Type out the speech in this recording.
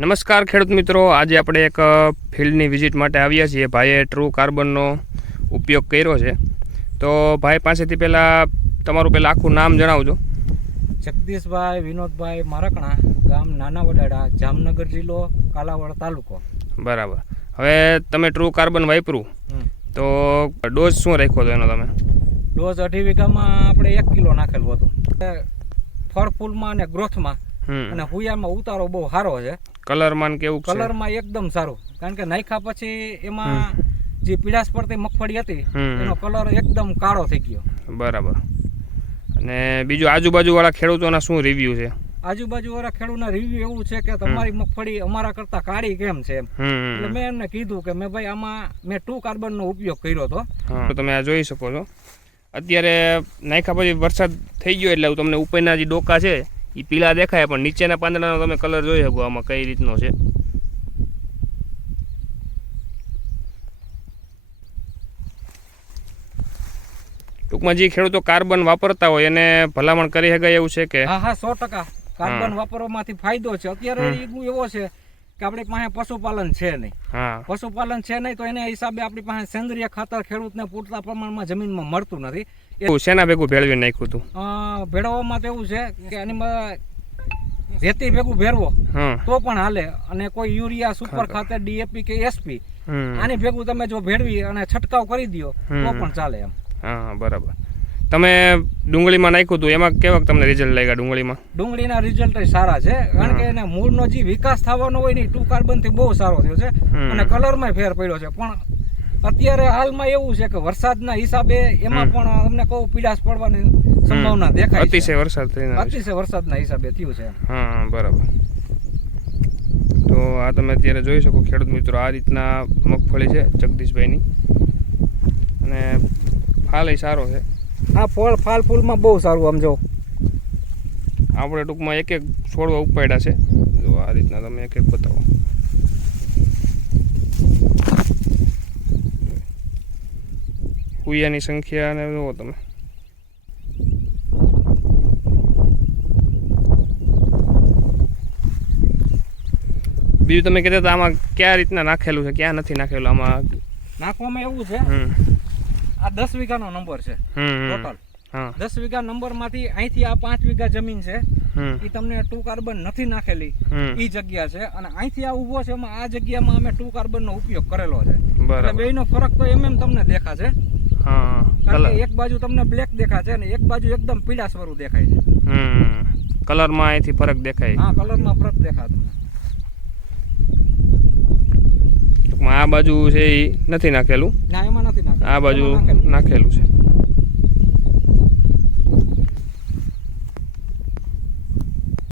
નમસ્કાર ખેડૂત મિત્રો. આજે આપણે એક ફિલ્ડની વિઝિટ માટે આવ્યા છીએ. ભાઈએ ટ્રુ કાર્બનનો ઉપયોગ કર્યો છે. તો ભાઈ પાસેથી પહેલાં તમારું પહેલાં આખું નામ જણાવજો. જગદીશભાઈ વિનોદભાઈ મારકણા ગામ નાના વડાડા જામનગર જિલ્લો કાલાવાડ તાલુકો. બરાબર. હવે તમે ટ્રુ કાર્બન વાપરું તો ડોઝ શું રાખ્યો હતો એનો તમે? ડોઝ અઢી વીઘામાં આપણે એક કિલો નાખેલું હતું. ફળ ફૂલમાં અને ગ્રોથમાં અને હુયામાં ઉતારો બહુ સારો છે. કલરમાં ને કેવું કલરમાં એકદમ સારું. કારણ કે નાખ્યા પછી એમાં જે પીડાશ પડતી મગફળી હતી એનો કલર એકદમ કાળો થઈ ગયો. બરાબર. અને બીજું આજુબાજુ વાળા ખેડૂતોના શું રિવ્યુ છે? આજુબાજુ વાળા ખેડૂતના રિવ્યુ એવું છે કે તમારી મગફળી અમારા કરતા કાળી કેમ છે એટલે મેં એમને કીધું કે મેં ભાઈ આમાં મેં ટુ કાર્બનનો ઉપયોગ કર્યો હતો. તો તમે આ જોઈ શકો છો. અત્યારે નાખ્યા પછી વરસાદ થઈ ગયો એટલે તમને ઉપરના જે ડોકા છે એ પીલા દેખાય પણ નીચેના પાંદડાનો તમે કલર જોઈ શકો આમાં કઈ રીતનો છે. ટૂંકમાં જે ખેડૂતો કાર્બન વાપરતા હોય એને ભલામણ કરી શકાય એવું છે કે? હા હા સો ટકા. કાર્બન વાપરવામાંથી ફાયદો છે. અત્યારે એવો છે કે આપણી પાસે પશુપાલન છે નહીં. પશુપાલન છે નહીં તો એના હિસાબે આપણી પાસે સેન્દ્રિય ખાતર ખેડૂતને પૂરતા પ્રમાણમાં જમીનમાં મળતું નથી. એવું શેના ભેગું ભેળવી નાખ્યું હતું ભેળવવામાં તો એવું છે કે આની રેતી ભેગું ભેરવો તો પણ હાલે. અને કોઈ યુરિયા સુપર ખાતર ડીએપી કે એસપી આની ભેગું તમે જો ભેળવી અને છંટકાવ કરી દો તો પણ ચાલે એમ. હા બરાબર. તમે ડુંગળીમાં નાખ્યું હતું એમાં કેવા તમને રિઝલ્ટ લાગ્યા ડુંગળીમાં? ડુંગળીના રિઝલ્ટ સારા છે કારણ કે એને મૂળનો જે વિકાસ થવાનો હોય ને ટુ કાર્બનથી બહુ સારો થયો છે. અને કલરમાં ફેર પડ્યો છે. પણ અત્યારે હાલમાં એવું છે કે વરસાદના હિસાબે એમાં પણ તમને કહું પીડાશ પડવાની સંભાવના દેખાય અતિશય વરસાદ અતિશય વરસાદના હિસાબે થયું છે. હા બરાબર. તો આ તમે અત્યારે જોઈ શકો ખેડૂત મિત્રો આ રીતના મગફળી છે જગદીશભાઈની. અને ફાલ સારો છે. આ ફળ ફાલ ફૂલમાં બહુ સારું આમ જો. આપણે ટૂંકમાં એક એક છોડવા ઉપાડ્યા છે. જો આ રીતના તમે એક એક બતાવો. કુયાની સંખ્યા અને જુઓ તમે. બીજું તમે કહેતા હતા આમાં કયા રીતના નાખેલું છે ક્યાં નથી નાખેલું આમાં નાખવામાં એવું છે આ દસ વીઘાનો નંબર છે. ટોટલ. દસ વીઘા નંબરમાંથી અહીંથી આ પાંચ વીઘા જમીન છે એ તમને ટુ કાર્બન નથી નાખેલી એ જગ્યા છે. અને અહીંથી આ ઊભો છે એમાં આ જગ્યામાં અમે ટુ કાર્બનનો ઉપયોગ કરેલો છે. એટલે બેયનો ફરક તો એમ એમ તમને દેખાશે. કારણ કે એક બાજુ તમને બ્લેક દેખાશે અને એક બાજુ એકદમ પીળા સ્વરૂપ દેખાય છે. હમ કલરમાં અહીંથી ફરક દેખાય. હા કલરમાં ફરક દેખાય તમને. આ બાજુ છે એ નથી નાખેલું? ના એમાં નથી નાખેલું. આ બાજુ. નાખેલું છે.